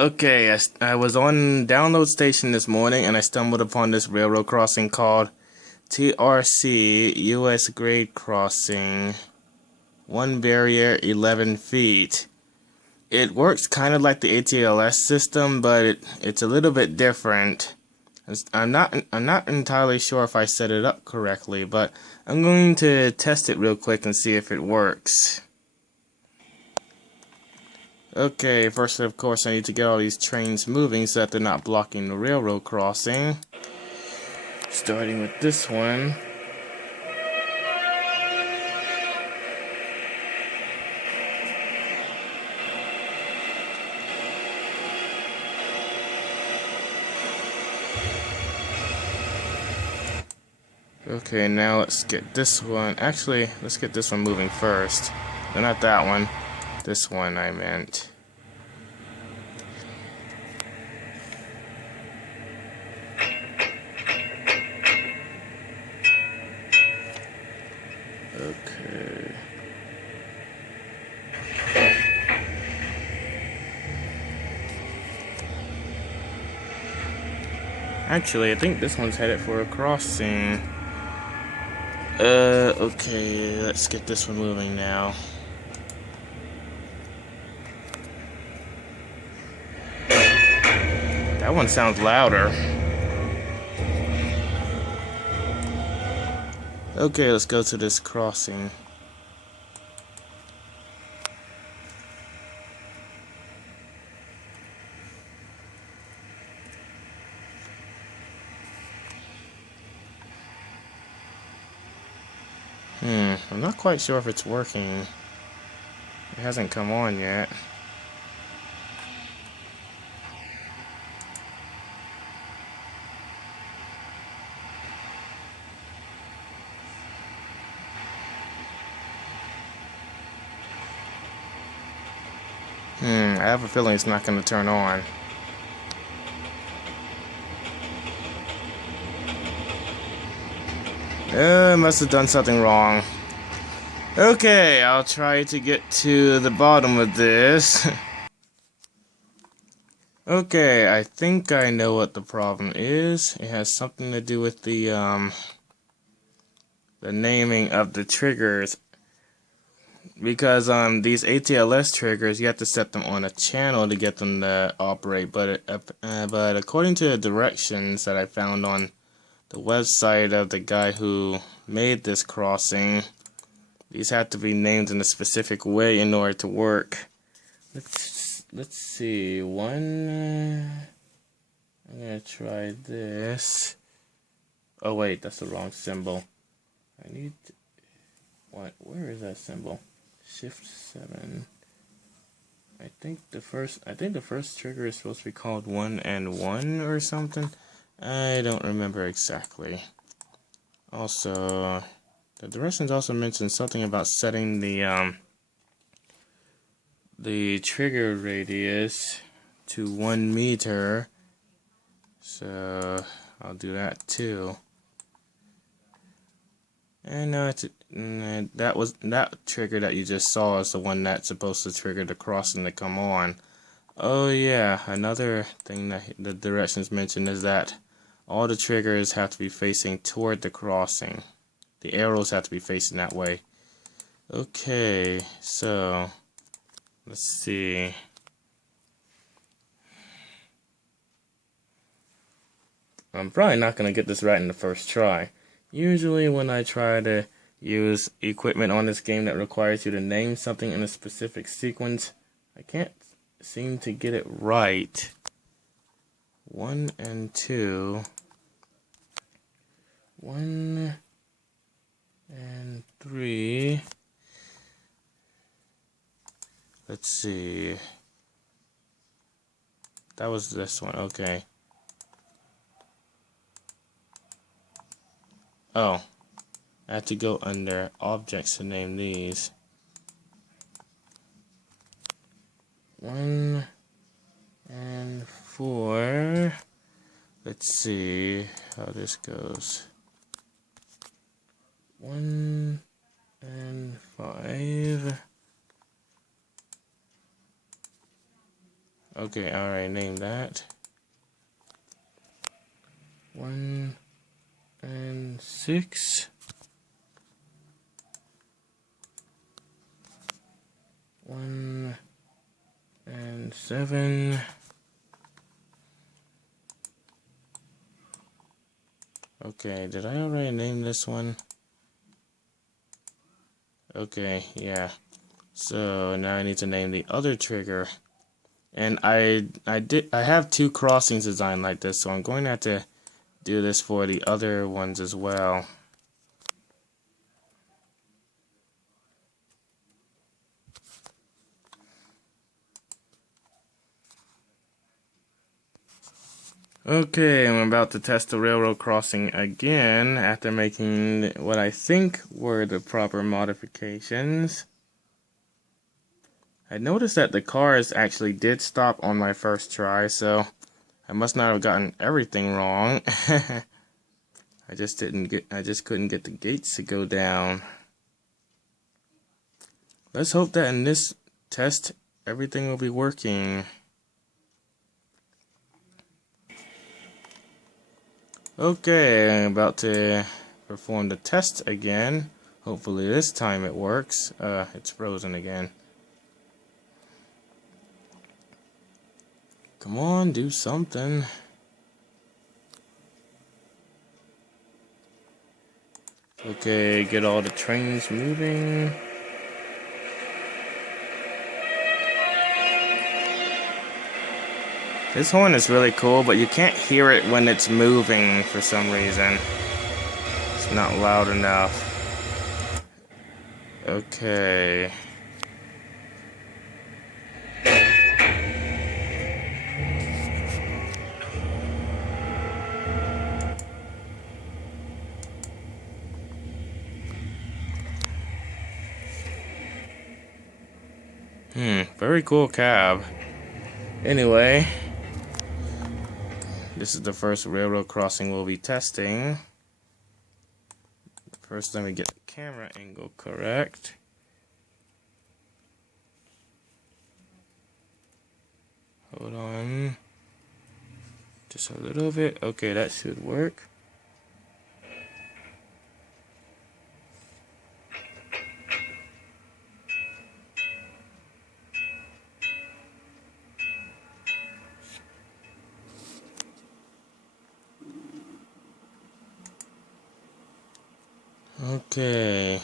Okay, I was on download station this morning and I stumbled upon this railroad crossing called TRC US Grade Crossing. One barrier, 11 feet. It works kind of like the ATLS system, but it's a little bit different. I'm not entirely sure if I set it up correctly, but I'm going to test it real quick and see if it works. Okay, first of course I need to get all these trains moving so that they're not blocking the railroad crossing. Starting with this one. Okay, now let's get this one. Actually, let's get this one moving first. No, not that one. This one I meant. Okay. Actually, I think this one's headed for a crossing. Okay, let's get this one moving now. That one sounds louder. Okay, let's go to this crossing. I'm not quite sure if it's working. It hasn't come on yet. I have a feeling it's not going to turn on. I must have done something wrong. Okay, I'll try to get to the bottom of this. Okay, I think I know what the problem is. It has something to do with the naming of the triggers. Because these ATLS triggers, you have to set them on a channel to get them to operate. But according to the directions that I found on the website of the guy who made this crossing, these have to be named in a specific way in order to work. Let's see. I'm gonna try this. Oh wait, that's the wrong symbol. I need to, what? Where is that symbol? Shift 7. I think the first trigger is supposed to be called 1 and 1 or something. I don't remember exactly. Also, the directions also mentioned something about setting the trigger radius to 1 meter. So I'll do that too. And that trigger that you just saw is the one that's supposed to trigger the crossing to come on. Oh yeah, another thing that the directions mentioned is that all the triggers have to be facing toward the crossing. The arrows have to be facing that way. Okay, so let's see. I'm probably not going to get this right in the first try. Usually when I try to use equipment on this game that requires you to name something in a specific sequence, I can't seem to get it right. 1 and 2. 1 and 3. Let's see. That was this one, okay. Oh, I have to go under objects to name these. 1 and 4. Let's see how this goes. 1 and 5. Okay, alright, name that. 1 and 6. 1 and 7. Okay, did I already name this one? Okay, yeah. So now I need to name the other trigger. And I have 2 crossings designed like this, so I'm going to have to do this for the other ones as well. Okay, I'm about to test the railroad crossing again after making what I think were the proper modifications. I noticed that the cars actually did stop on my first try, so I must not have gotten everything wrong. I just couldn't get the gates to go down. Let's hope that in this test everything will be working. Okay, I'm about to perform the test again. Hopefully this time it works. It's frozen again. Come on, do something. Okay, get all the trains moving. This horn is really cool, but you can't hear it when it's moving for some reason. It's not loud enough. Okay. Very cool cab. Anyway, this is the first railroad crossing we'll be testing. First, let me get the camera angle correct. Hold on. Just a little bit. Okay, that should work. Okay.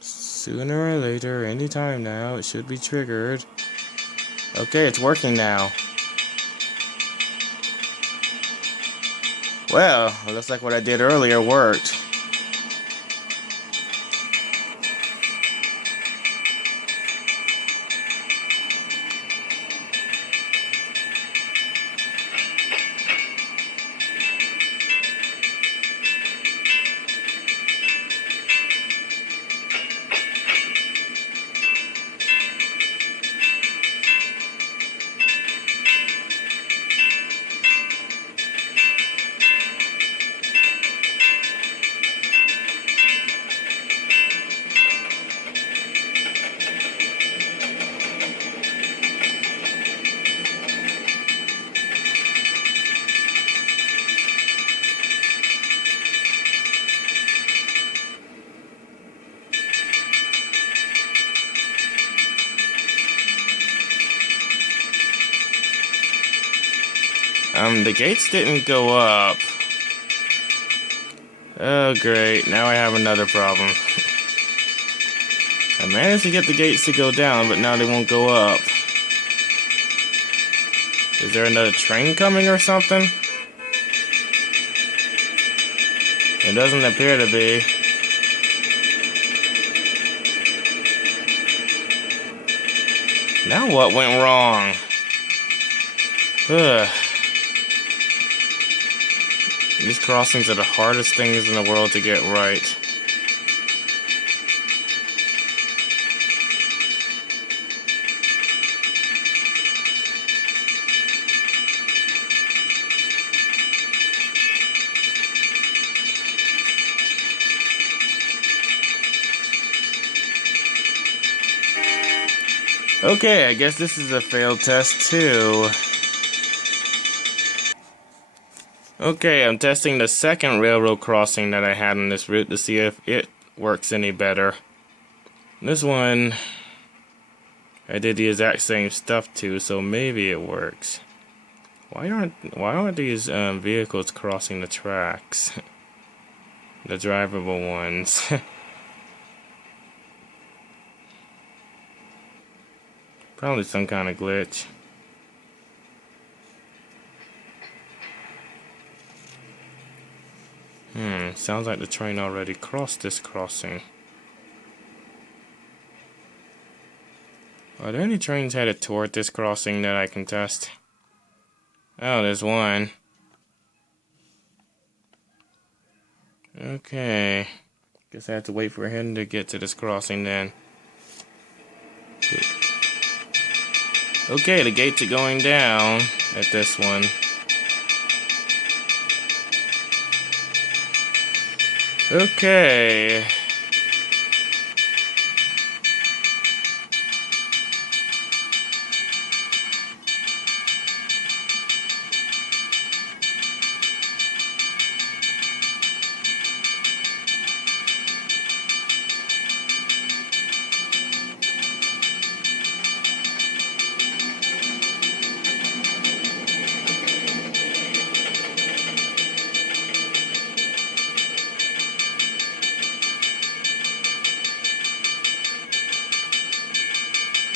Sooner or later, anytime now, it should be triggered. Okay, it's working now. Well, it looks like what I did earlier worked. The gates didn't go up. Oh, great. Now I have another problem. I managed to get the gates to go down, but now they won't go up. Is there another train coming or something? It doesn't appear to be. Now what went wrong? Ugh. These crossings are the hardest things in the world to get right. Okay, I guess this is a failed test too. Okay, I'm testing the second railroad crossing that I had on this route to see if it works any better. This one, I did the exact same stuff to, so maybe it works. Why aren't these vehicles crossing the tracks? The drivable ones. Probably some kind of glitch. Sounds like the train already crossed this crossing. Are there any trains headed toward this crossing that I can test? Oh, there's one. Okay. Guess I have to wait for him to get to this crossing then. Okay, the gates are going down at this one. Okay.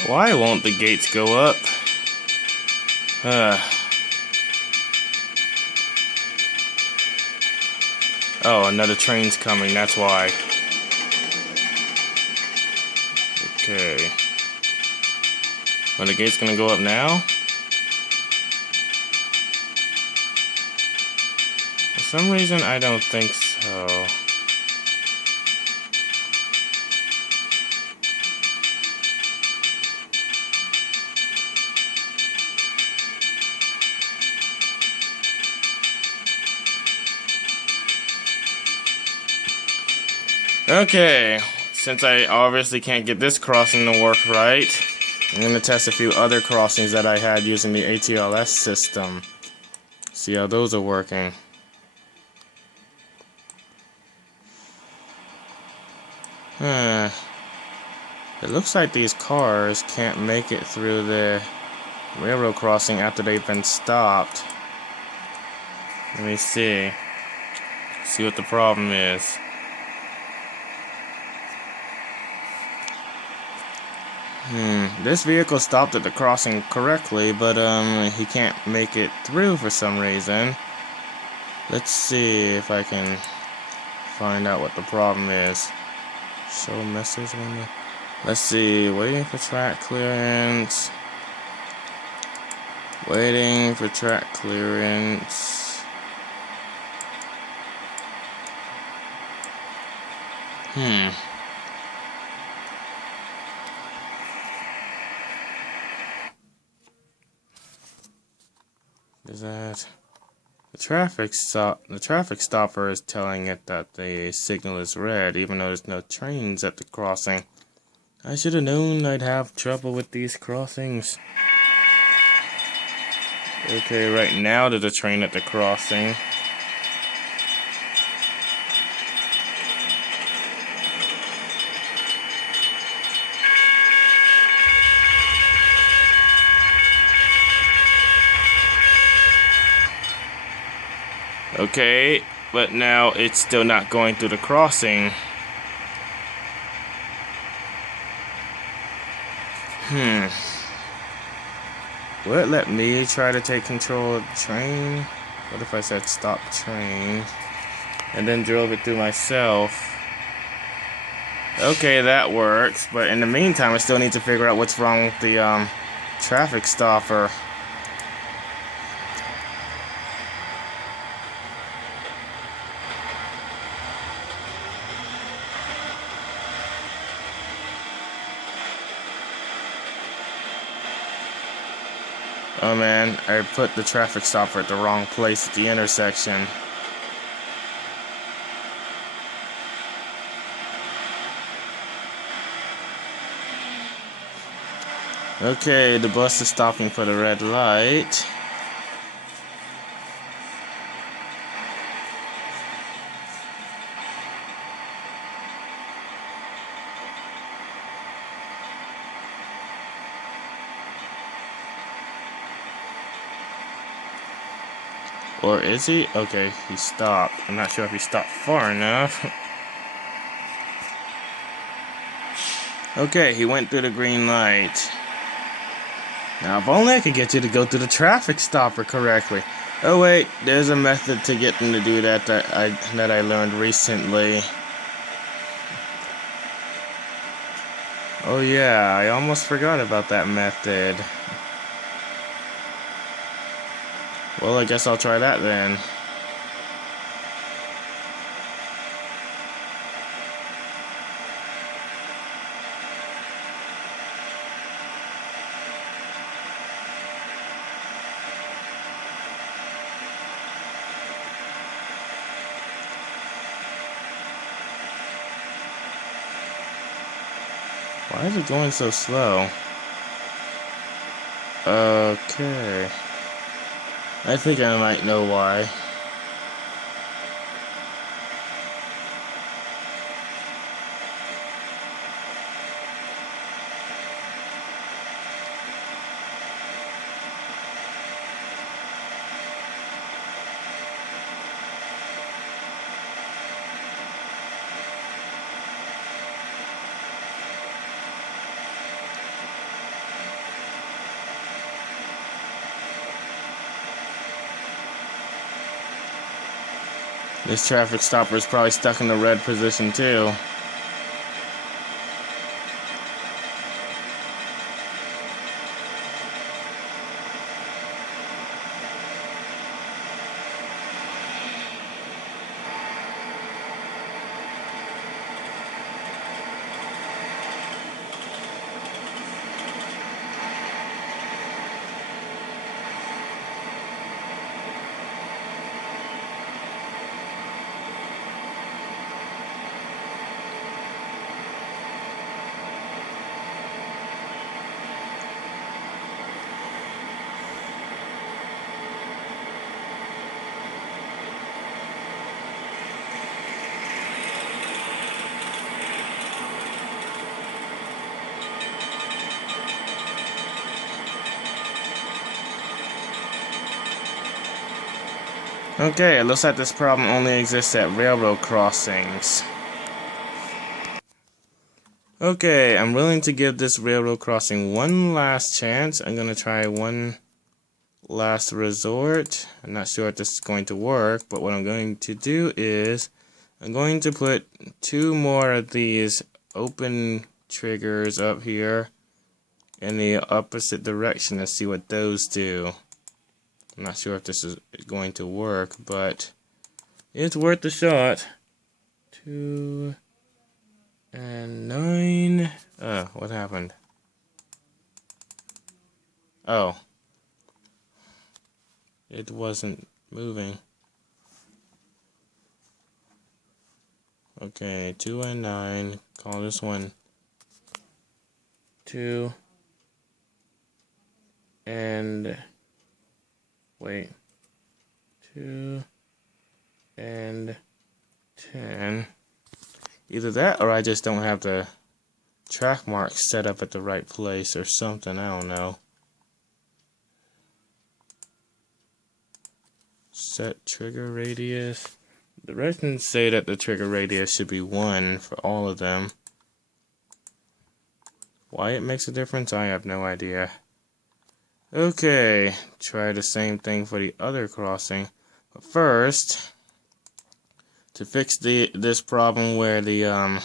Why won't the gates go up? Oh, another train's coming, that's why. Okay. Are the gates gonna go up now? For some reason, I don't think so. Okay, since I obviously can't get this crossing to work right, I'm going to test a few other crossings that I had using the ATLS system. See how those are working. It looks like these cars can't make it through the railroad crossing after they've been stopped. Let me see. See what the problem is. This vehicle stopped at the crossing correctly, but he can't make it through for some reason. Let's see if I can find out what the problem is. Show message window. Let's see, waiting for track clearance. Waiting for track clearance. Is that the traffic stopper is telling it that the signal is red, even though there's no trains at the crossing. I should have known I'd have trouble with these crossings. Okay, right now there's a train at the crossing. Okay, but now it's still not going through the crossing. Will it let me try to take control of the train? What if I said stop train and then drove it through myself? Okay, that works, but in the meantime I still need to figure out what's wrong with the traffic stopper. Oh man, I put the traffic stopper at the wrong place at the intersection. Okay, the bus is stopping for the red light. Or is he? Okay, he stopped. I'm not sure if he stopped far enough. Okay, he went through the green light. Now, if only I could get you to go through the traffic stopper correctly. Oh wait, there's a method to get them to do that that I learned recently. Oh yeah, I almost forgot about that method. Well, I guess I'll try that then. Why is it going so slow? Okay. I think I might know why. This traffic stopper is probably stuck in the red position too. Okay, it looks like this problem only exists at railroad crossings. Okay, I'm willing to give this railroad crossing one last chance. I'm going to try one last resort. I'm not sure if this is going to work, but what I'm going to do is I'm going to put 2 more of these open triggers up here in the opposite direction and see what those do. I'm not sure if this is going to work, but it's worth a shot. 2 and 9. Oh, what happened? Oh. It wasn't moving. Okay, 2 and 9. Call this one 2 and wait. 2 and 10. Either that or I just don't have the track marks set up at the right place or something. I don't know. Set trigger radius. The directions say that the trigger radius should be 1 for all of them. Why it makes a difference, I have no idea. Okay, try the same thing for the other crossing. But first, to fix this problem where the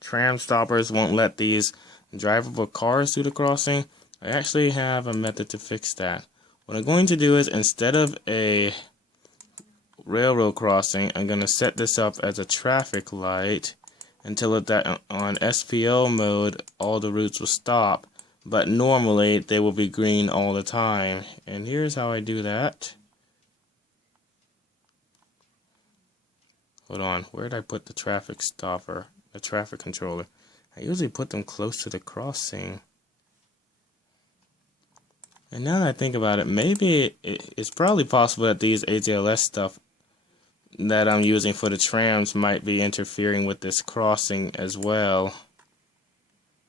tram stoppers won't let these drivable cars through the crossing, I actually have a method to fix that. What I'm going to do is, instead of a railroad crossing, I'm going to set this up as a traffic light and tell it that on SPO mode all the routes will stop, but normally they will be green all the time. And here's how I do that. Hold on, where did I put the traffic stopper? The traffic controller. I usually put them close to the crossing. And now that I think about it, maybe it's probably possible that these ATLS stuff that I'm using for the trams might be interfering with this crossing as well.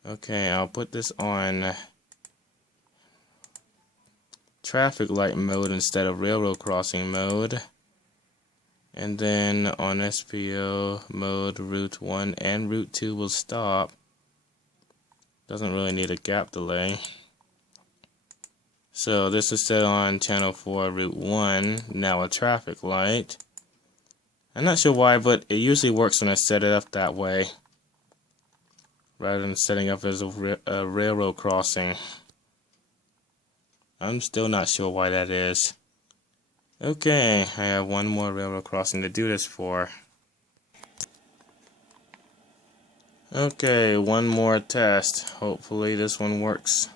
Okay, I'll put this on traffic light mode instead of railroad crossing mode. And then on SPO mode, route 1 and route 2 will stop. Doesn't really need a gap delay. So this is set on channel 4 route 1, now a traffic light. I'm not sure why, but it usually works when I set it up that way, rather than setting up as a railroad crossing. I'm still not sure why that is. Okay, I have one more railroad crossing to do this for. Okay, one more test. Hopefully this one works.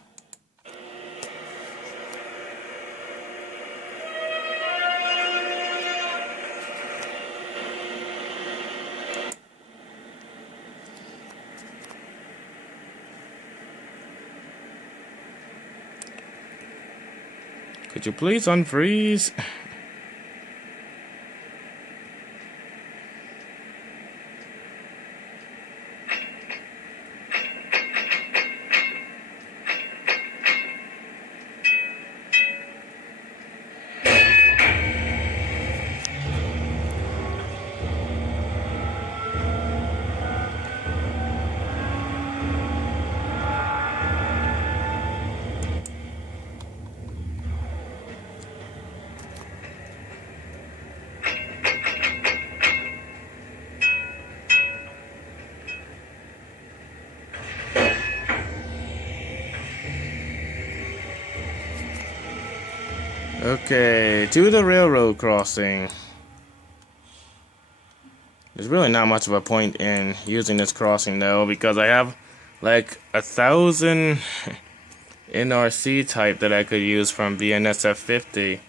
Could you please unfreeze? Okay, to the railroad crossing. There's really not much of a point in using this crossing though, because I have like 1,000 NRC type that I could use from BNSF 50.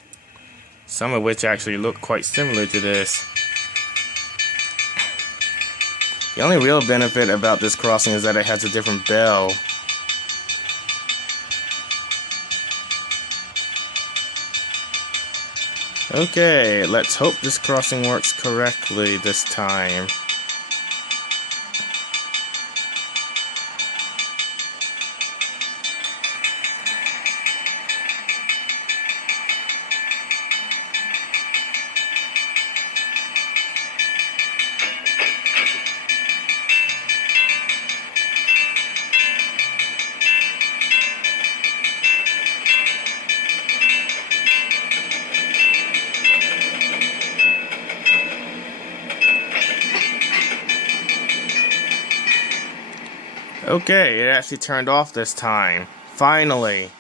Some of which actually look quite similar to this. The only real benefit about this crossing is that it has a different bell. Okay, let's hope this crossing works correctly this time. Okay, it actually turned off this time. Finally.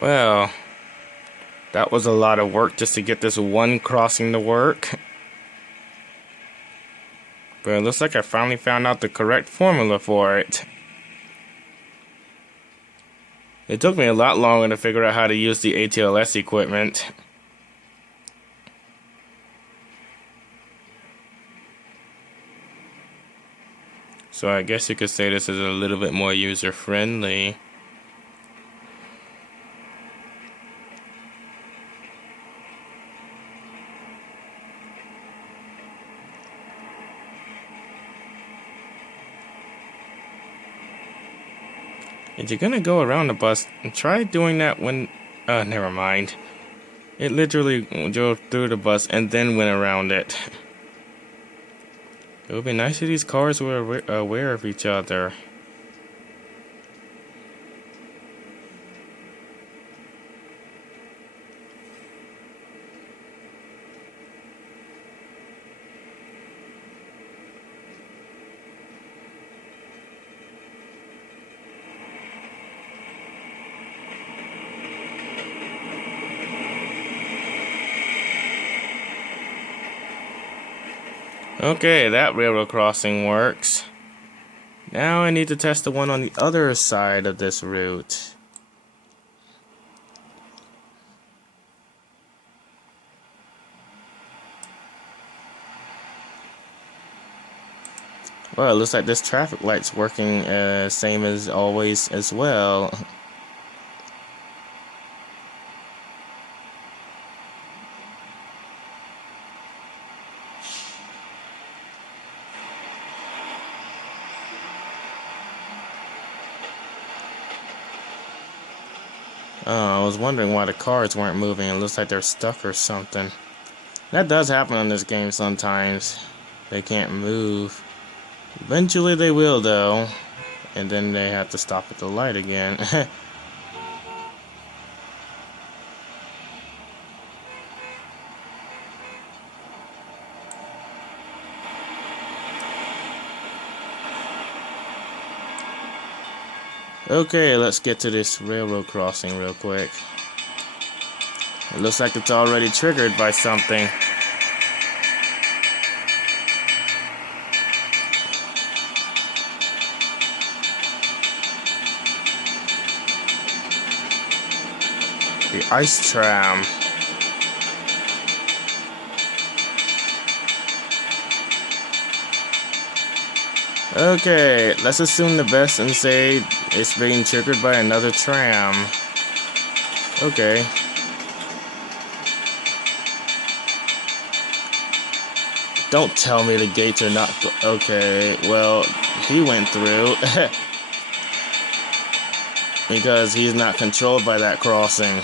Well, that was a lot of work just to get this one crossing to work. But it looks like I finally found out the correct formula for it. It took me a lot longer to figure out how to use the ATLS equipment. So I guess you could say this is a little bit more user-friendly. If you're gonna go around the bus, try doing that when... never mind. It literally drove through the bus and then went around it. It would be nice if these cars were aware of each other. Okay, that railroad crossing works. Now I need to test the one on the other side of this route. Well, it looks like this traffic light's working same as always as well. I was wondering why the cars weren't moving. It looks like they're stuck or something. That does happen in this game sometimes. They can't move. Eventually they will though. And then they have to stop at the light again. Okay, let's get to this railroad crossing real quick. It looks like it's already triggered by something. The ice tram. Okay, let's assume the best and say it's being triggered by another tram. Okay. Don't tell me the gates are not... Okay, well, he went through. Because he's not controlled by that crossing.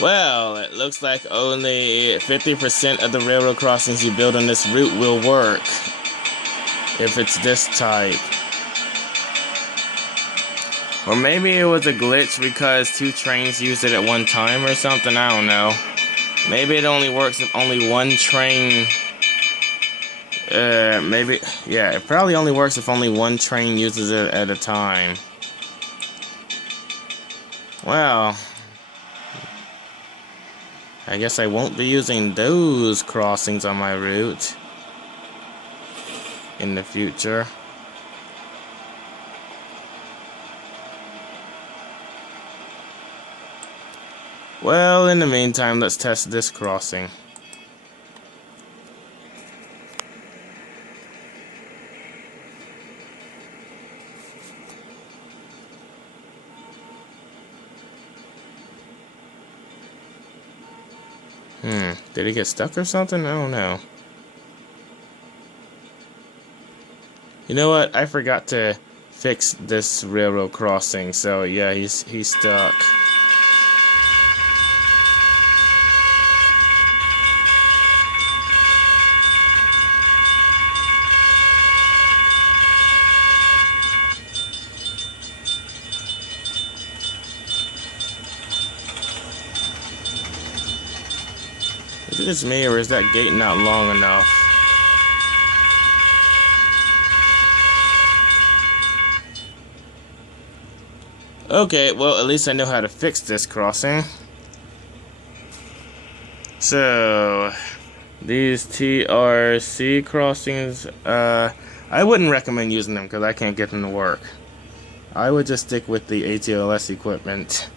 Well, it looks like only 50% of the railroad crossings you build on this route will work. If it's this type. Or maybe it was a glitch because 2 trains used it at one time or something, I don't know. Maybe it only works if only one train... yeah, it probably only works if only one train uses it at a time. Well... I guess I won't be using those crossings on my route in the future. Well, in the meantime, let's test this crossing. Did he get stuck or something? I don't know. You know what? I forgot to fix this railroad crossing, so yeah, he's stuck. Is it just me, or is that gate not long enough? Okay, well, at least I know how to fix this crossing. So, these TRC crossings, I wouldn't recommend using them because I can't get them to work. I would just stick with the ATLS equipment.